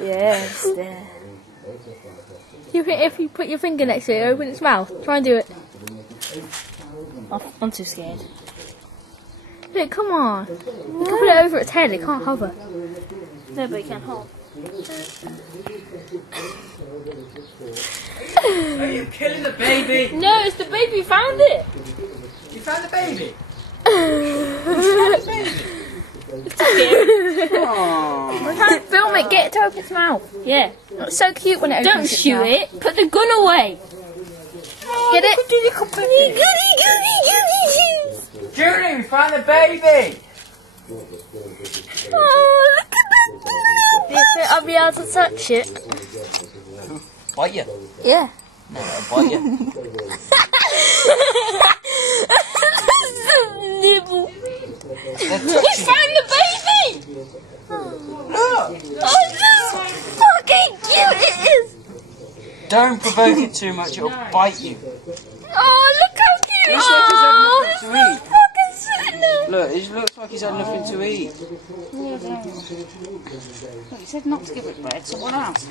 Yes, there. If you put your finger next to it, open its mouth. Try and do it. I'm too scared. Look, come on. You can put it over its head, it can't hover. No, but it can hop. Are you killing the baby? No, it's the baby, you found it. You found the baby? It's too scary. We're trying to film it, get it to open its mouth. Yeah. It's so cute when it opens its mouth. Don't shoot it, put the gun away. Get it? Julie, we found the baby! Oh, look at that. Do you think I'll be able to touch it? Bite you? Yeah. No, I'll bite you. Nibble. We found the baby! Look! Oh, just fucking cute it is! Don't provoke it too much, it'll bite you. Oh, look how cute! Looks like he's had nothing to eat. Fucking sitting there! Look, it looks like he's had nothing to eat. Look, he said not to give it bread, so what else?